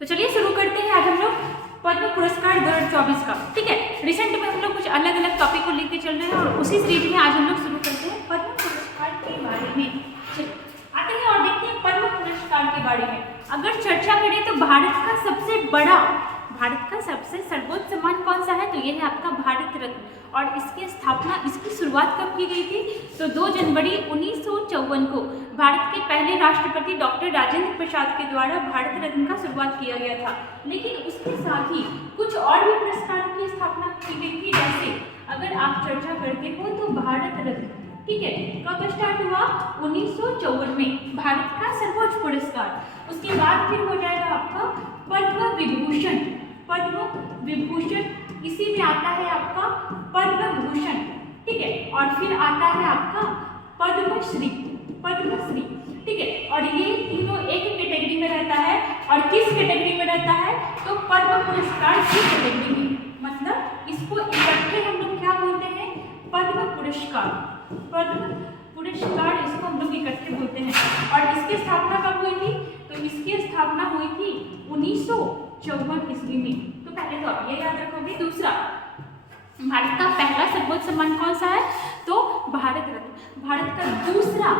तो चलिए शुरू करते हैं आज हम लोग पद्म पुरस्कार 2024 का। ठीक है, रिसेंट में हम लोग कुछ अलग अलग टॉपिक को लेकर चल रहे हैं और उसी सीरीज में आज हम लोग शुरू करते हैं पद्म पुरस्कार के बारे में। चलिए आते हैं और देखते हैं पद्म पुरस्कार के बारे में। अगर चर्चा करें तो भारत का सबसे सर्वोच्च सम्मान कौन सा है, तो ये है आपका भारत रत्न। और इसकी स्थापना, इसकी शुरुआत कब की गई थी, तो 2 जनवरी 1954 को भारत के पहले राष्ट्रपति डॉक्टर राजेंद्र प्रसाद के द्वारा भारत रत्न का शुरुआत किया गया था। लेकिन उसके साथ ही कुछ और भी पुरस्कारों की स्थापना की गई थी। जैसे अगर आप चर्चा करते हो तो भारत रत्न, ठीक है, कब स्टार्ट हुआ, 1954 में, भारत का सर्वोच्च पुरस्कार। उसके बाद फिर हो जाएगा आपका पद्म विभूषण। पद्म विभूषण इसी में आता है आपका पद्म भूषण, ठीक है, और फिर आता है आपका पद्मश्री। पद्मश्री, ठीक है, और ये तीनों एक कैटेगरी में रहता है। और किस कैटेगरी में रहता है, तो पद्म पुरस्कार की कैटेगरी में। मतलब इसको इकट्ठे हम लोग क्या बोलते हैं, पद्म पुरस्कार। पद्म पुरस्कार इसको हम लोग इकट्ठे बोलते हैं। और इसकी स्थापना कब हुई थी, तो इसकी स्थापना हुई थी 1954 ईस्वी में। तो पहले तो आप ये याद रखोगे। दूसरा, भारत का पहला सर्वोच्च सम्मान कौन सा है, तो भारत रत्न। भारत का दूसरा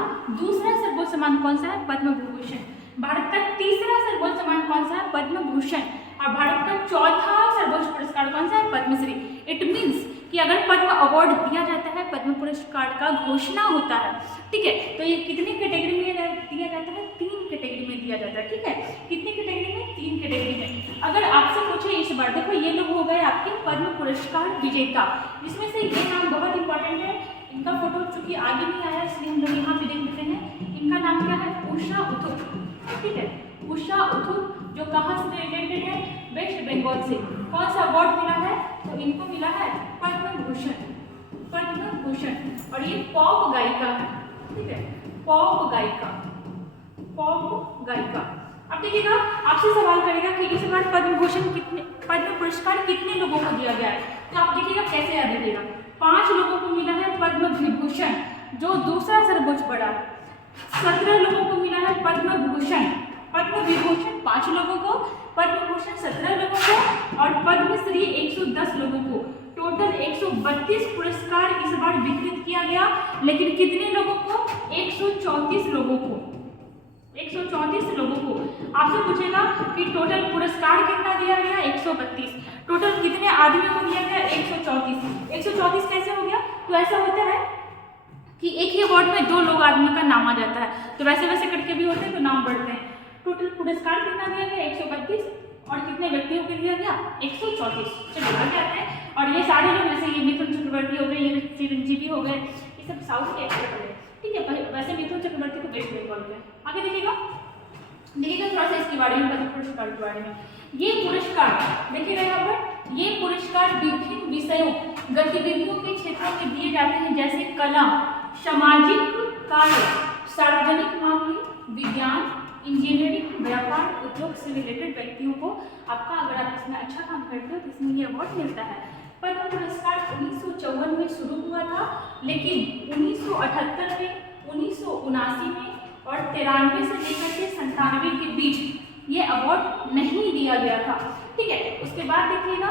सर्वोच्च सम्मान कौन सा है, पद्म विभूषण। भारत का तीसरा सर्वोच्च सम्मान कौन सा है, पद्म भूषण। और भारत का चौथा सर्वोच्च पुरस्कार कौन सा है, पद्मश्री। इट मीन्स कि अगर पद्म अवार्ड दिया जाता है, पद्म पुरस्कार का घोषणा होता है, ठीक है, तो ये कितनी कैटेगरी में दिया जाता है, 3 कैटेगरी में दिया जाता है। ठीक है, कितनी कैटेगरी में, 3 कैटेगरी में। अगर आपसे पूछे इस बार, देखो ये लोग हो गए आपके पद्म पुरस्कार विजेता। इसमें से ये नाम बहुत इंपॉर्टेंट है। इनका फोटो चूंकि आगे नहीं आया इसलिए हम लोग यहाँ पे देख लेते हैं। इनका नाम क्या है, उषा उथुप, ठीक है, उषा उथुप, जो कहाँ से रिलेटेड है, वेस्ट बंगाल से। कौन सा अवार्ड मिला है, तो इनको मिला है पद्म भूषण। पद्म भूषण। और ये पॉप गायिका है, ठीक है, पॉप गायिका। पॉप गायिका। अब देखिएगा, आपसे सवाल करेगा कि इस बार पद्म भूषण पद्म पुरस्कार कितने लोगों को दिया गया है, तो आप देखिएगा कैसे याद रखिएगा। 5 लोगों को मिला है पद्म विभूषण, जो दूसरा सर्वोच्च बड़ा। 17 लोगों को मिला है पद्म भूषण। पद्म विभूषण 5 लोगों को, पद्म भूषण 17 लोगों को, और पद्मश्री 110 लोगों को। टोटल 132 पुरस्कार इस बार वितरित किया गया। लेकिन कितने लोगों को, 134 लोगों को। 134 लोगों को। आपसे पूछेगा कि टोटल पुरस्कार कितना दिया गया, 132। टोटल कितने आदमियों को दिया गया, 134। 134 कैसे हो गया, तो ऐसा होता है कि एक ही अवार्ड में 2 लोग आदमी का नाम आ जाता है, तो वैसे वैसे करके भी होते हैं, तो नाम बढ़ते हैं। टोटल पुरस्कार कितना दिया गया, 132, और कितने व्यक्तियों को दिया गया, 134। चलिए आगे आते हैं। और ये सारे लोग, जैसे ये मिथुन चक्रवर्ती हो गए, ये चिरंजीवी हो गए, ये सब साउथ के एक्टर हो गए, ठीक है। वैसे मिथुन चक्रवर्ती तो वेस्ट बंगाल के। आगे देखिएगा थोड़ा सा इसके बारे में, पद्म पुरस्कार के बारे में। ये पुरस्कार देखिएगा यहाँ पर, ये पुरस्कार विभिन्न विषयों, गतिविधियों के क्षेत्रों में दिए जाते हैं, जैसे कला, सामाजिक कार्य, सार्वजनिक मामले, विज्ञान, इंजीनियरिंग, व्यापार, उद्योग से रिलेटेड व्यक्तियों को आपका, अगर आप इसमें अच्छा काम करते हो तो इसमें ये अवार्ड मिलता है। पद्म पुरस्कार 1954 में शुरू हुआ था, लेकिन 1978 में, 1979 में और 93 से लेकर के 97 के बीच ये अवार्ड नहीं दिया गया था, ठीक है। उसके बाद देखिएगा,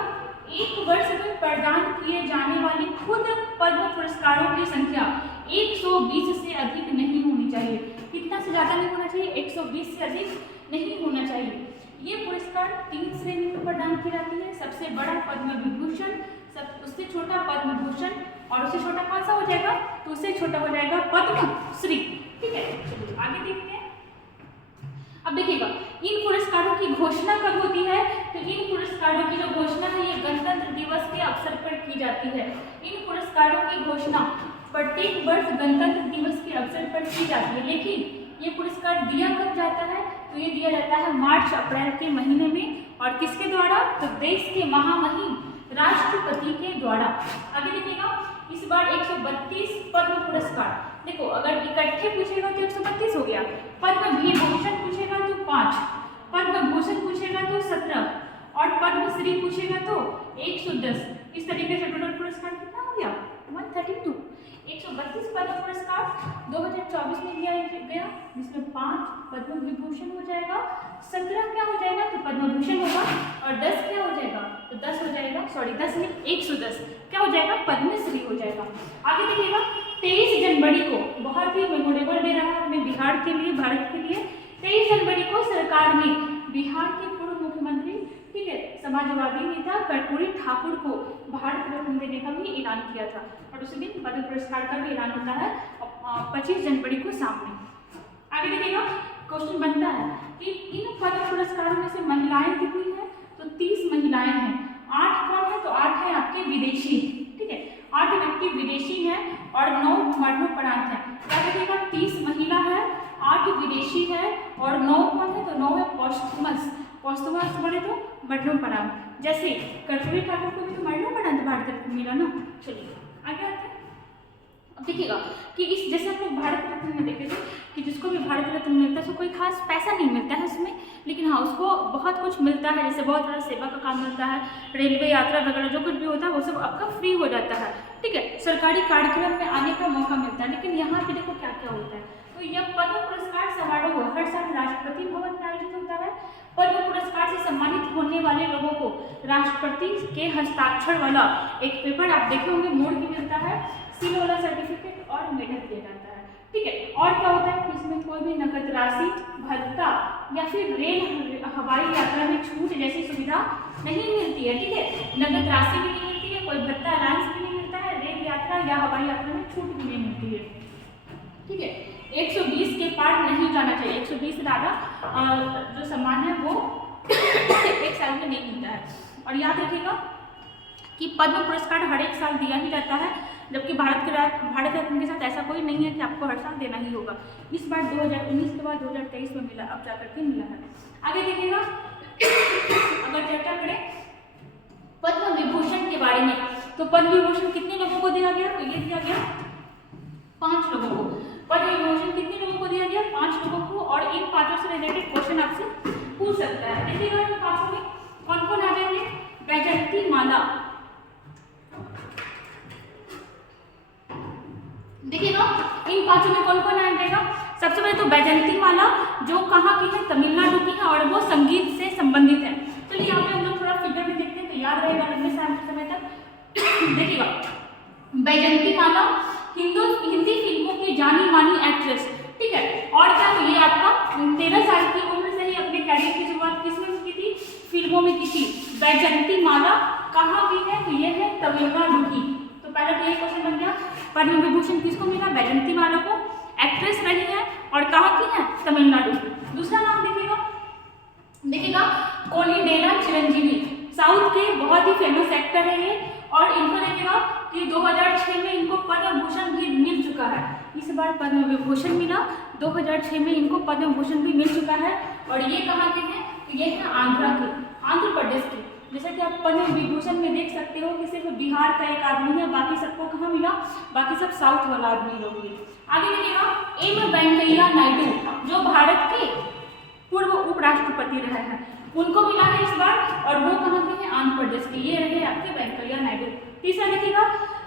एक वर्ष में प्रदान किए जाने वाली खुद पद्म पुरस्कारों की संख्या 120 से अधिक नहीं होनी चाहिए। कितना से ज़्यादा नहीं होना चाहिए, 120 से अधिक नहीं होना चाहिए। ये पुरस्कार 3 श्रेणी में प्रदान की जाती है। सबसे बड़ा पद्म विभूषण, उससे छोटा पद्म भूषण, और उससे छोटा कौन सा हो जाएगा, तो उससे छोटा हो जाएगा पद्मश्री, ठीक है। चलिए आगे देखते हैं। अब देखिएगा, इन पुरस्कारों की घोषणा कब होती है, तो इन पुरस्कारों की जो घोषणा है ये गणतंत्र दिवस के अवसर पर की जाती है। इन पुरस्कारों की घोषणा प्रत्येक वर्ष गणतंत्र दिवस के अवसर पर की जाती है। लेकिन ये पुरस्कार दिया कब जाता है, तो ये दिया जाता है मार्च अप्रैल के महीने में। और किसके द्वारा, तो देश के महामहिम राष्ट्रपति के द्वारा। आगे देखिएगा, इस बार 132 पद्म पुरस्कार, देखो अगर इकट्ठे पूछेगा तो 132 हो गया। पद्म विभूषण पूछेगा तो 5, पद्म भूषण पूछेगा तो 17, और पद्मश्री पूछेगा तो 110। इस तरीके से टोटल पुरस्कार कितना हो गया, 132। 132 पद्म पुरस्कार 2024 में दिया गया, जिसमें 5 पद्म विभूषण हो जाएगा, 17 क्या हो जाएगा तो पद्म भूषण होगा, और 10 क्या हो जाएगा तो 10 हो जाएगा, सॉरी 10 नहीं 110 क्या हो जाएगा पद्मश्री हो जाएगा। आगे देखिएगा 23 जनवरी को बहुत ही मेमोरेबल डे रहा अपने बिहार के लिए, भारत के लिए। 23 जनवरी को सरकार ने बिहार के पूर्व मुख्यमंत्री, ठीक है, समाजवादी नेता कर्पूरी ठाकुर को भारत रत्न देने का भी ऐलान किया था, और उसी दिन पद्म पुरस्कार का भी ऐलान होता है 25 जनवरी को सामने। आगे देखिएगा क्वेश्चन बनता है कि इन पद्म पुरस्कारों में से महिलाएं कितनी हैं, तो 30 महिलाएं हैं। 8 कौन है तो 8 है आपके विदेशी, ठीक है, 8 व्यक्ति विदेशी हैं और 9 मरणोपरांत हैं। क्या देखिएगा 30 महिला है, 8 विदेशी है और 9 कौन है तो 9 है पॉस्टुमस बोले तो मरणोपरांत। जैसे कर्पूरी ठाकुर को भी तो मरणोपरांत भारत रत्न मिला ना। चलिए आगे आते हैं। अब देखिएगा कि इस जैसे हम लोग भारत रत्न में देखे थे कि जिसको भी भारत रत्न मिलता है उसको कोई खास पैसा नहीं मिलता है उसमें, लेकिन हाँ उसको बहुत कुछ मिलता है, जैसे बहुत सारा सेवा का काम मिलता है, रेलवे यात्रा वगैरह जो कुछ भी होता है वो सब आपका फ्री हो जाता है, ठीक है, सरकारी कार्यक्रम में आने का मौका मिलता है। लेकिन यहाँ पे देखो क्या क्या होता है, तो यह पद्म पुरस्कार समारोह हर साल राष्ट्रपति भवन में आयोजित होता है। पद्म पुरस्कार से सम्मानित होने वाले लोगों को राष्ट्रपति के हस्ताक्षर वाला एक पेपर आप देखे होंगे मोड़ के मिलता है, सील वाला सर्टिफिकेट और मेडल दिया जाता है, ठीक है। और क्या होता है कि इसमें कोई भी नकद राशि, भत्ता या फिर रेल हवाई यात्रा में छूट जैसी सुविधा नहीं मिलती है, ठीक है, नकद राशि भी नहीं मिलती है, कोई भत्ता अलाउंस भी नहीं मिलता है, रेल यात्रा या हवाई यात्रा में छूट भी नहीं मिलती है, ठीक है। 120 के पार नहीं जाना चाहिए, 120 ज्यादा जो सम्मान है वो एक साल में नहीं मिलता है। और याद रखिएगा कि पद्म पुरस्कार हर एक साल दिया ही जाता है, जबकि भारत रत्न के साथ ऐसा कोई नहीं है कि आपको हर साल देना ही होगा। इस बार 2019 के बाद 2023 में मिला, अब जाकर के मिला है। आगे देखिएगा अगर चर्चा करें पद्म विभूषण के बारे में, तो पद्म विभूषण कितने लोगों को दिया गया, तो ये दिया गया 5 लोगों को। पद्म विभूषण कितने लोगों को दिया गया, 5 लोगों को। और इन 5 से रिलेटेड क्वेश्चन आपसे पूछ सकता है। देखिएगा इन 5 में कौन कौन आ जाएंगे, वैजयंती माला, देखिएगा इन 5 में कौन कौन आ जाएगा। सबसे पहले तो वैजयंती माला जो कहाँ की है, तमिलनाडु की है और वो संगीत से संबंधित है। चलिए यहाँ पे हम लोग थोड़ा फिगर में देखते हैं तो याद रहेगा लंबे समय तक। देखिएगा वैजयंती माला हिंदी फिल्मों की जानी मानी एक्ट्रेस, ठीक है। और क्या ये आपका 13 साल की उम्र से ही अपने कैरियर की शुरुआत किसमें की थी, फिल्मों में की थी। वैजयंती माला कहाँ की है, तो ये है तमिलनाडु की। तो पहला तो ये क्वेश्चन बन गया, पद्म विभूषण किसको मिला, वैजयंती माला को, एक्ट्रेस रही है और कहाँ की है, तमिलनाडु। दूसरा नाम देखिएगा कोलिडेला चिरंजीवी, साउथ के बहुत ही फेमस एक्टर है ये, और इनको देखिएगा कि 2006 में इनको पद्म भूषण भी मिल चुका है। इस बार पद्म विभूषण मिला, 2006 में इनको पद्म भूषण भी मिल चुका है। और ये कहाँ के हैं, तो ये है आंध्र प्रदेश के। जैसा कि आप पद्म विभूषण में देख सकते हो कि सिर्फ बिहार का एक आदमी है, बाकी सबको कहाँ मिला, बाकी सब साउथ वाला आदमी लोग हैं। आगे देखिएगा एम वेंकैया नायडू जो भारत के पूर्व उपराष्ट्रपति रहे हैं, उनको मिला है इस बार, और वो कहाँ के हैं, आंध्र प्रदेश के। ये रहे आपके वेंकैया नायडू। तीसरा देखिएगा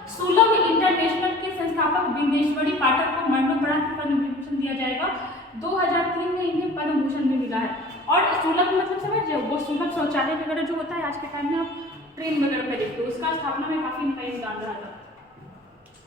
सुलभ इंटरनेशनल के संस्थापक बिंदेश्वरी पाठक को मरणोपरांत पद्म विभूषण दिया जाएगा। 2003 में इन्हें पद्म भूषण भी मिला है। और सुलभ मतलब समझ, वो सुलभ शौचालय वगैरह जो होता है आज के टाइम में आप ट्रेन वगैरह पे देखते हो, उसका स्थापना में काफी इनका योगदान रहा था।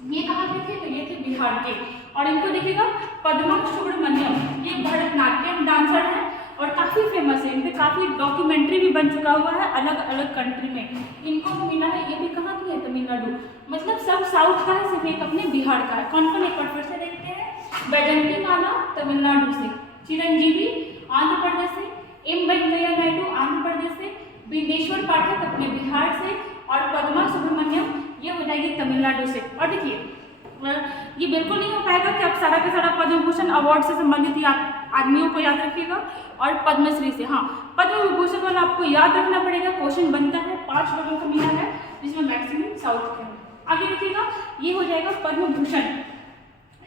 ये कहाँ के थे, तो ये थे बिहार के। और इनको देखिएगा पद्मा सुब्रमण्यम, ये भरतनाट्यम डांसर है और काफी फेमस है, इन पे काफी डॉक्यूमेंट्री भी बन चुका हुआ है अलग अलग कंट्री में। इनको भी मिला है, ये भी कहाँ की है, तमिलनाडु। मतलब सब साउथ का है, सिर्फ एक अपने बिहार का है। कौन कौन एक बार फिर से देखते हैं, वैजयंती माला तमिलनाडु से, चिरंजीवी आंध्र प्रदेश से, एम वेंकैया नायडू आंध्र प्रदेश से, बिंदेश्वर पाठक अपने बिहार से, और पद्मा सुब्रमण्यम ये हो जाएगी तमिलनाडु से। और देखिए ये बिल्कुल नहीं हो पाएगा कि आप सारा का सारा पद्म भूषण अवार्ड से संबंधित आदमियों को याद रखिएगा, और पद्मश्री से। हाँ, पद्म विभूषण वाला आपको याद रखना पड़ेगा, क्वेश्चन बनता है। 5 लोगों को मिला है जिसमें मैक्सिमम साउथ के हैं। आगे देखिएगा ये हो जाएगा पद्म भूषण।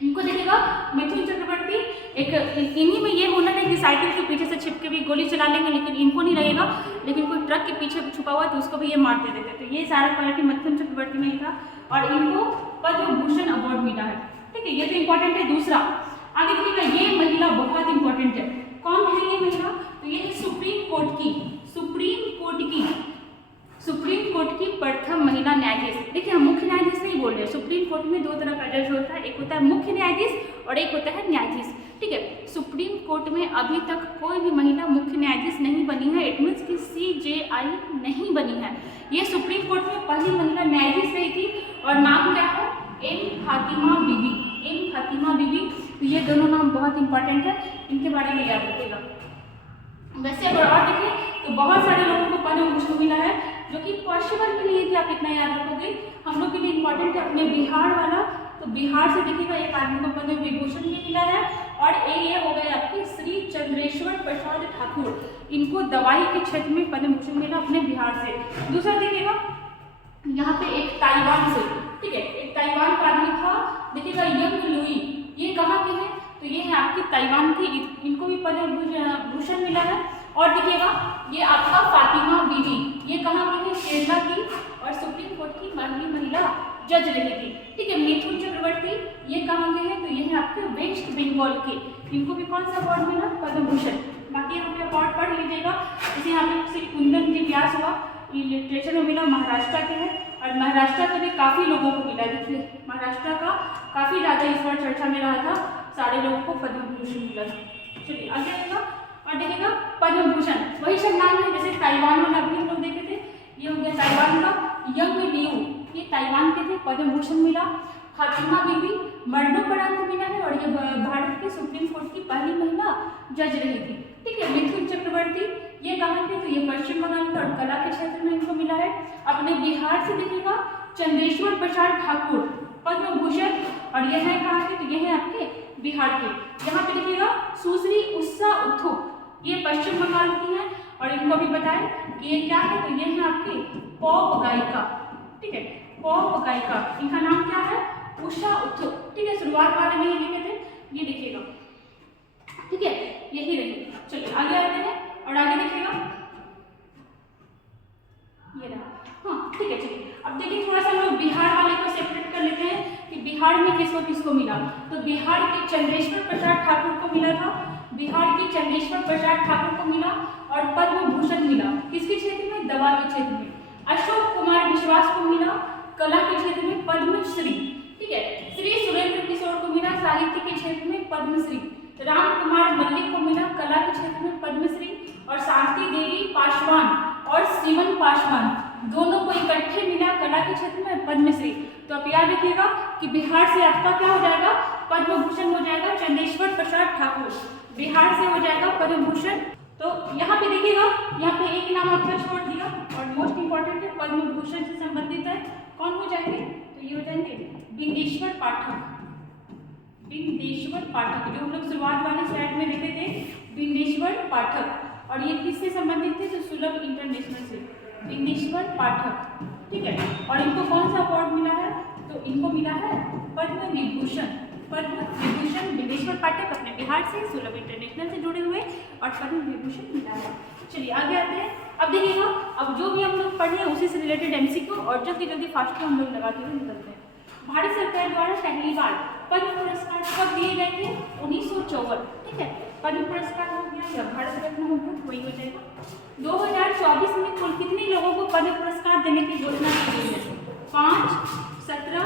इनको देखिएगा मिथुन चक्रवर्ती, एक इन्हीं में ये हुनर है कि साइकिल के पीछे से छिप के भी गोली चला लेंगे, लेकिन इनको नहीं लगेगा, लेकिन कोई ट्रक के पीछे छुपा हुआ है तो उसको भी ये मार दे देते। तो ये सारा क्वालिटी मिथुन चक्रवर्ती में ही था और इनको पद्म भूषण अवार्ड मिला है। ठीक है, ये तो इंपॉर्टेंट है। दूसरा आगे देखिएगा, ये महिला बहुत इंपॉर्टेंट है। कौन है ये महिला? तो ये है सुप्रीम कोर्ट की प्रथम महिला न्यायाधीश। देखिए हम मुख्य न्यायाधीश नहीं बोल रहे, सुप्रीम कोर्ट में दो तरह का जज होता है, एक होता है मुख्य न्यायाधीश और एक होता है न्यायाधीश। ठीक है, सुप्रीम कोर्ट में अभी तक कोई भी महिला मुख्य न्यायाधीश नहीं बनी है, इट मीन्स कि CJI नहीं बनी है। ये सुप्रीम कोर्ट में पहली महिला न्यायाधीश रही थी और नाम क्या है? एम फातिमा बीबी। तो ये दोनों नाम बहुत इंपॉर्टेंट है, इनके बारे में याद रखिएगा। वैसे अगर और देखें तो बहुत सारे लोगों को पद्म भूषण मिला है, जो कि पॉसिबल भी नहीं है कि आप इतना याद रखोगे। हम लोग के लिए इंपॉर्टेंट है अपने बिहार वाला, तो बिहार से देखिएगा एक आदमी को पद्म विभूषण भी मिला है और ये हो गए आपके श्री चंद्रेश्वर प्रसाद ठाकुर, इनको दवाई के क्षेत्र में पद्म भूषण मिला अपने बिहार से। दूसरा देखिएगा यहाँ पे एक ताइवान से, ठीक है, एक ताइवान का आदमी था, देखिएगा यंग लुई, ये कहाँ के हैं? तो ये है आपके ताइवान के, इनको भी पद्म भूषण मिला है। और देखिएगा ये आपका फातिमा बीबी, ये कहाँ की है? केरला की, और सुप्रीम कोर्ट की पहली महिला जज रही थी। ठीक है, मिथुन चक्रवर्ती ये कहाँ के हैं? तो ये है आपके वेस्ट बंगाल के, इनको भी कौन सा अवार्ड मिला? पद्म भूषण। बाकी यहाँ पे अवार्ड पढ़ लीजिएगा। जैसे यहाँ पे श्री कुंदन जी व्यास हुआ, ये लिटरेचर में मिला, महाराष्ट्र के हैं, और महाराष्ट्र का भी काफ़ी लोगों को मिला। देखिए महाराष्ट्र का काफ़ी ज़्यादा इस बार चर्चा में रहा था, सारे लोगों को पद्म भूषण मिला था। चलिए आगे आएगा और देखिएगा पद्म भूषण वही सब नाम है जैसे ताइवान वाला अभी हम लोग देखे थे, ये हो गया ताइवान का यंग लियू, ये ताइवान के थे, पद्म भूषण मिला। फातिमा बीबी मरणोपरांत मिला है और ये भारत के सुप्रीम कोर्ट की पहली महिला जज रही थी। ठीक है, मिथुन चक्रवर्ती ये कहाँ के? तो ये पश्चिम बंगाल के और कला के क्षेत्र में इनको मिला है। अपने बिहार से देखिएगा चंद्रेश्वर प्रसाद ठाकुर पद्म भूषण, और यह है कहाँ के? तो ये है आपके बिहार के। यहाँ पे देखिएगा सुश्री उषा उत्थुप, ये पश्चिम बंगाल की है और इनको भी बताएं कि ये क्या है? तो ये है आपकी पॉप गायिका। ठीक है, पॉप गायिका, इनका नाम क्या है? उषा उत्थुप। ठीक है, शुरुआत वाले में ये लिखे थे, ये देखिएगा। ठीक है, यही रही। चलिए आगे आते हैं और आगे देखिएगा, ये रहा। हाँ ठीक है, चलिए अब देखिए थोड़ा सा हम लोग बिहार वाले को सेपरेट कर लेते हैं कि बिहार में किसको किसको मिला। तो बिहार के चंद्रेश्वर प्रसाद ठाकुर को मिला था, बिहार के चंद्रेश्वर प्रसाद ठाकुर को मिला और पद्म भूषण मिला किसके क्षेत्र में? दवा के क्षेत्र में। अशोक कुमार विश्वास को मिला कला के क्षेत्र में पद्मश्री। ठीक है, श्री सुरेंद्र किशोर को मिला साहित्य के क्षेत्र में पद्मश्री। राम कुमार मल्लिक को मिला कला के क्षेत्र में पद्मश्री, और शांति देवी पासवान और शिवन पासवान दोनों को इकट्ठे मिला कला के क्षेत्र में पद्मश्री। तो आप याद रखिएगा कि बिहार से आपका क्या हो जाएगा? पद्म भूषण हो जाएगा चंद्रेश्वर प्रसाद ठाकुर, बिहार से हो जाएगा पद्म भूषण। तो यहाँ पे देखिएगा, यहाँ पे एक नाम आपका छोड़ दिया और मोस्ट इंपॉर्टेंट है पद्म भूषण से संबंधित है, कौन हो जाएंगे? तो ये हो जाएंगे बिंदेश्वर पाठक। बिंदेश्वर पाठक जो हम लोग शुरुआत वाले स्लाइड में देखे थे, बिंदेश्वर पाठक, और ये किससे संबंधित थे? तो सुलभ इंटरनेशनल से, बिंदेश्वर पाठक। ठीक है, और इनको कौन सा अवार्ड मिला है? तो इनको मिला है पद्म विभूषण। पद्म विभूषण बिंदेश्वर पाठक अपने बिहार से, सुलभ इंटरनेशनल से जुड़े हुए, और पद्म विभूषण मिला है। चलिए आगे आते हैं। अब देखिएगा, अब जो भी हम लोग पढ़े हैं उसी से रिलेटेड MCQ और जल्दी फास्ट में हम लोग लगाते हुए निकलते हैं। भारत सरकार द्वारा पहली बार पद्म पुरस्कार कब दिए गए थे? 1954। ठीक है, पद्म पुरस्कार हो गया या भारत रत्न हो गया, वही हो जाएगा। 2024 में कुल कितने लोगों को पद्म पुरस्कार देने की घोषणा की गई है? 5, 17,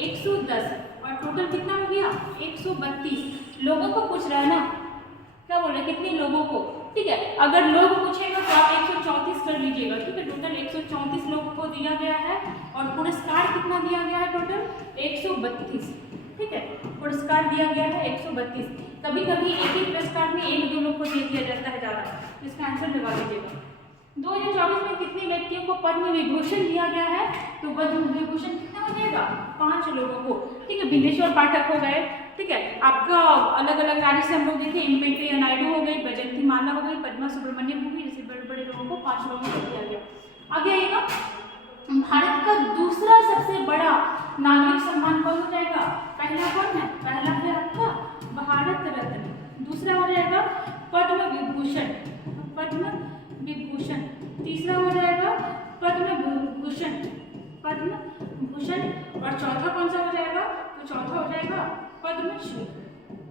110, और टोटल कितना हो गया? 132 लोगों को पूछ रहा है ना, क्या बोल रहे हैं कितने लोगों को? ठीक है, अगर लोग पूछेगा तो आप 134 कर लीजिएगा। ठीक है, टोटल 134 लोगों को दिया गया है, और पुरस्कार कितना दिया गया है? टोटल 132। ठीक है, पुरस्कार दिया गया है 132। कभी कभी एक ही पुरस्कार में 1-2 लोग को दे दिया जाता है ज़्यादा, इसका आंसर लगा दीजिएगा। 2024 में कितने व्यक्तियों को पद्म विभूषण दिया गया है? तो पद्म विभूषण कितना हो जाएगा? 5 लोगों को। ठीक है, बिंदेश्वर पाठक हो गए। ठीक है, आपका अलग अलग राज्य से हम लोग देखें, एम वेंकैया नायडू हो गई, बैजयंती माला हो गई, पद्मा सुब्रमण्यम हो गई, जैसे बड़े बड़े लोगों को 5 लोगों को दिया गया। आगे आएगा, भारत का दूसरा सबसे बड़ा नागरिक सम्मान कौन हो जाएगा? पहला कौन है? पहला है आपका भारत रत्न, दूसरा हो जाएगा पद्म विभूषण, पद्म विभूषण, तीसरा हो जाएगा पद्म भूषण, पद्म भूषण, और चौथा कौन सा हो जाएगा? तो चौथा हो जाएगा पद्मश्री,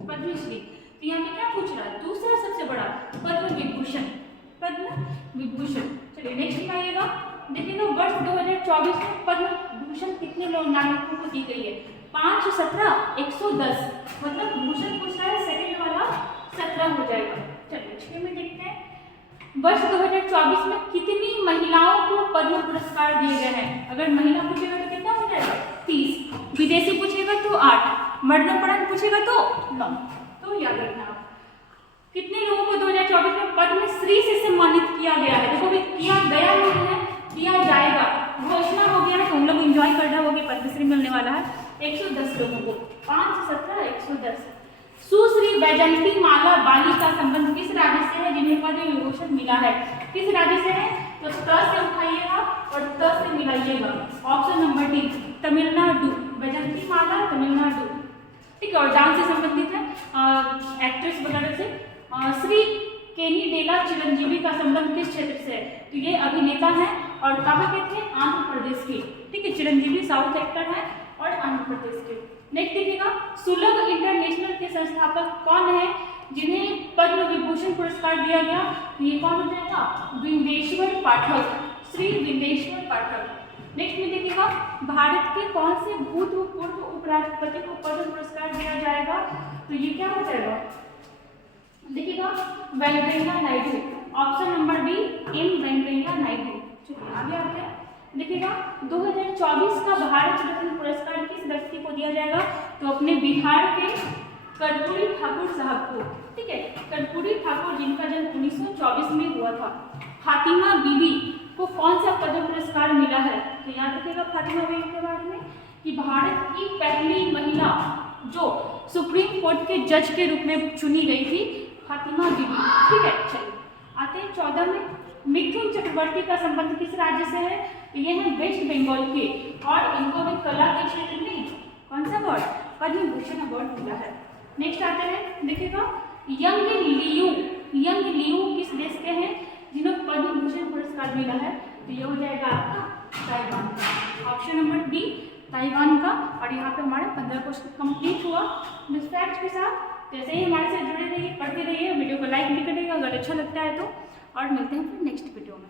पद्मश्री। तो यहाँ पे क्या पूछ रहा है? दूसरा सबसे बड़ा पद्म विभूषण, पद्म विभूषण। चलिए नेक्स्ट दिखाइएगा, देखिएगा वर्ष 2024 में पद्म भूषण कितने लोग नागरिकों को दी गई है? 5, 17, 110, मतलब भूषण पूछ रहा है, सेकंड वाला 17 हो जाएगा। चलिए 6 में देखते हैं, वर्ष 2024 में कितनी महिलाओं को पद्म पुरस्कार दिए गए हैं? अगर महिला पूछेगा तो कितना हो जाएगा? 30, विदेशी पूछेगा तो 8, मरणोपरांत पूछेगा तो 9। तो याद रखना आप कितने लोगों को 2024 में पद्मश्री से सम्मानित किया गया है। देखो भी किया गया नहीं है, किया जाएगा, घोषणा हो गया है, तो हम लोग एंजॉय कर रहे होंगे, पद्मश्री मिलने वाला है 110 लोगों को। 5, 17, 110। सुश्री वैजयंती माला बाली का संबंध किस राज्य से है जिन्हें पद्म विभूषण मिला है? किस राज्य से है? तो त से उठाइएगा और त से मिलाइएगा। Option number D, Tamil Nadu, Vyjayanthi Mala Tamil Nadu. ठीक है, और डांस से संबंधित है, एक्ट्रेस वगैरह से। श्री केनी डेला चिरंजीवी का संबंध किस क्षेत्र से है? तो ये अभिनेता है और कहाँ के थे? आंध्र प्रदेश के। ठीक है, चिरंजीवी साउथ एक्टर है और आंध्र प्रदेश के। नेक्स्ट देखिएगा, सुलभ इंटरनेशनल के संस्थापक कौन है जिन्हें पद्म विभूषण पुरस्कार दिया गया? ये कौन हो जाएगा? विंदेश्वर पाठक, श्री विंदेश्वर पाठक। नेक्स्ट में देखिएगा, भारत के कौन से भूतपूर्व उपराष्ट्रपति को पद्म पुरस्कार दिया जाएगा? तो ये क्या हो जाएगा? देखिएगा, Venkaiah Naidu. Option number B, M Venkaiah Naidu. चलिए आगे आते हैं, देखिएगा 2024 का भारत रत्न पुरस्कार किस व्यक्ति को दिया जाएगा? तो अपने बिहार के कर्पूरी ठाकुर साहब को। ठीक है, कर्पूरी ठाकुर जिनका जन्म 1924 में हुआ था। फातिमा बीबी को कौन सा पद्म पुरस्कार मिला है? तो याद रखिएगा फातिमा बीबी के बारे में कि भारत की पहली महिला जो सुप्रीम कोर्ट के जज के रूप में चुनी गई थी, फातिमा बीबी। ठीक है, चलिए आते हैं 14 में, मिथुन चक्रवर्ती का संबंध किस राज्य से है? तो ये है वेस्ट बंगाल के, और इनको भी कला के क्षेत्र में कौन सा अवार्ड? पद्म भूषण अवार्ड मिला है। नेक्स्ट आता है, देखिएगा यंग लियू, यंग लियू किस देश के हैं जिन्हें पद्म भूषण पुरस्कार मिला है? तो ये हो जाएगा आपका ताइवान का। ऑप्शन नंबर बी, ताइवान का। और यहाँ पे हमारे 15 क्वेश्चन कंप्लीट हुआ मिस फैक्ट्स के साथ। जैसे ही हमारे साथ जुड़े रहिए, पढ़ते रहिए, वीडियो को लाइक भी करिएगा अगर अच्छा लगता है तो, और मिलते हैं फिर नेक्स्ट वीडियो में।